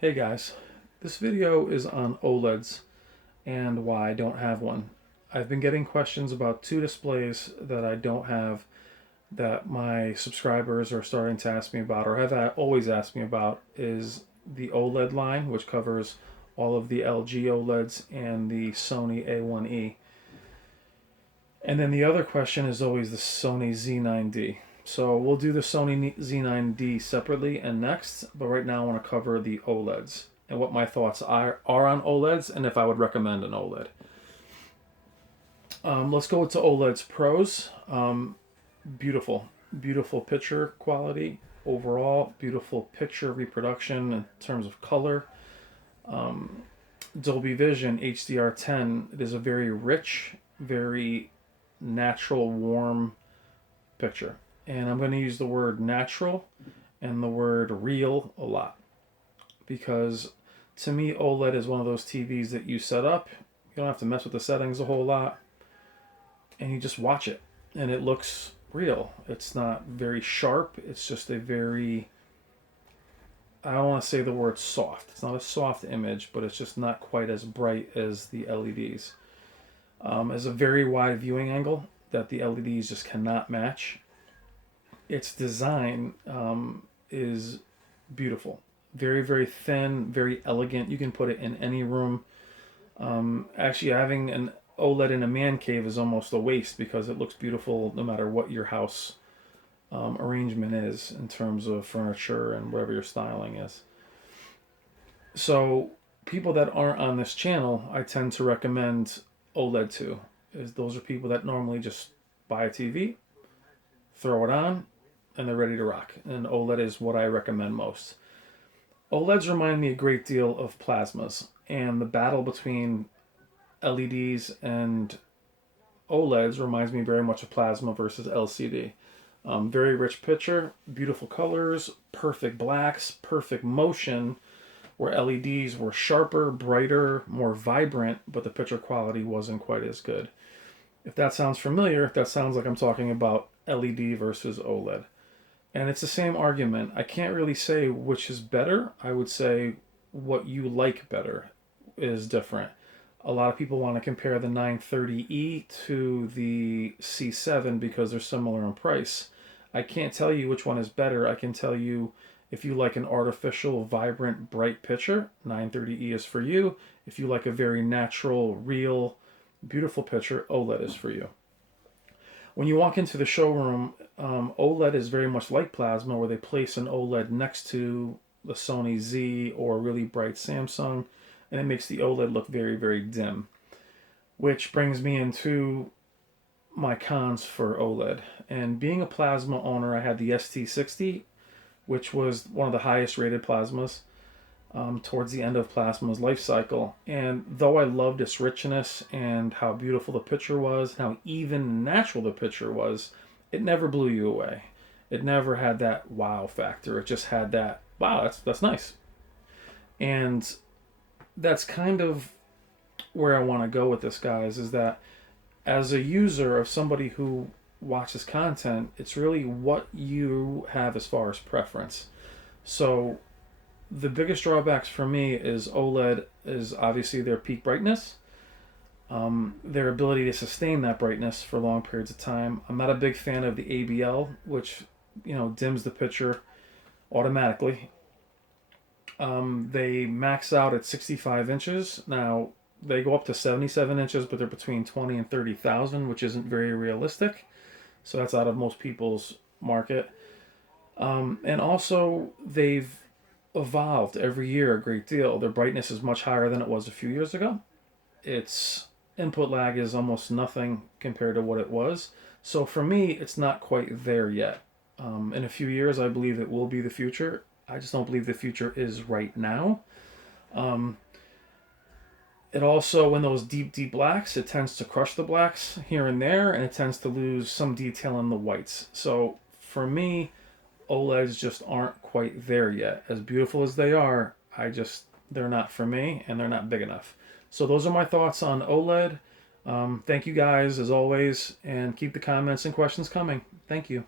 Hey guys, this video is on OLEDs and why I don't have one. I've been getting questions about two displays that I don't have that my subscribers are starting to ask me about or have always asked me about is the OLED line, which covers all of the LG OLEDs and the Sony A1E. And then the other question is always the Sony Z9D. So we'll do the Sony Z9D separately and next, but right now I want to cover the OLEDs and what my thoughts are on OLEDs and if I would recommend an OLED. Let's go to OLED's pros. Beautiful, beautiful picture quality overall, beautiful picture reproduction in terms of color. Dolby Vision HDR10, it is a very rich, very natural, warm picture. And I'm going to use the word natural and the word real a lot. Because to me, OLED is one of those TVs that you set up, you don't have to mess with the settings a whole lot, and you just watch it. And it looks real. It's not very sharp. It's just a very, I don't want to say the word soft. It's not a soft image, but it's just not quite as bright as the LEDs. It's a very wide viewing angle that the LEDs just cannot match. Its design is beautiful. Very, very thin, very elegant. You can put it in any room. Actually, having an OLED in a man cave is almost a waste because it looks beautiful no matter what your house arrangement is in terms of furniture and whatever your styling is. So people that aren't on this channel, I tend to recommend OLED to. Those are people that normally just buy a TV, throw it on, and they're ready to rock. And OLED is what I recommend most. OLEDs remind me a great deal of plasmas, and the battle between LEDs and OLEDs reminds me very much of plasma versus LCD. Very rich picture, beautiful colors, perfect blacks, perfect motion, where LEDs were sharper, brighter, more vibrant, but the picture quality wasn't quite as good. If that sounds familiar, that sounds like I'm talking about LED versus OLED. And it's the same argument. I can't really say which is better. I would say what you like better is different. A lot of people want to compare the 930E to the C7 because they're similar in price. I can't tell you which one is better. I can tell you if you like an artificial, vibrant, bright picture, 930E is for you. If you like a very natural, real, beautiful picture, OLED is for you. When you walk into the showroom, OLED is very much like plasma, where they place an OLED next to the Sony Z or really bright Samsung, and it makes the OLED look very, very dim. Which brings me into my cons for OLED. And being a plasma owner, I had the ST60, which was one of the highest rated plasmas towards the end of plasma's life cycle. And though I loved its richness and how beautiful the picture was, and how even natural the picture was, it never blew you away. It never had that wow factor. It just had that, wow, that's nice. And that's kind of where I want to go with this, guys, is that as a user of somebody who watches content, it's really what you have as far as preference. So the biggest drawbacks for me is OLED is obviously their peak brightness, their ability to sustain that brightness for long periods of time. I'm not a big fan of the ABL, which dims the picture automatically. They max out at 65 inches. Now they go up to 77 inches, but they're between 20 and 30,000, which isn't very realistic. So that's out of most people's market. And also they've evolved every year a great deal. Their brightness is much higher than it was a few years ago. Its input lag is almost nothing compared to what it was. So for me, it's not quite there yet. In a few years, I believe it will be the future. I just don't believe the future is right now. It also, in those deep, deep blacks, it tends to crush the blacks here and there, and it tends to lose some detail in the whites. So for me, OLEDs just aren't quite there yet. As beautiful as they are, they're not for me, and they're not big enough. So those are my thoughts on OLED. Thank you guys, as always, and keep the comments and questions coming. Thank you.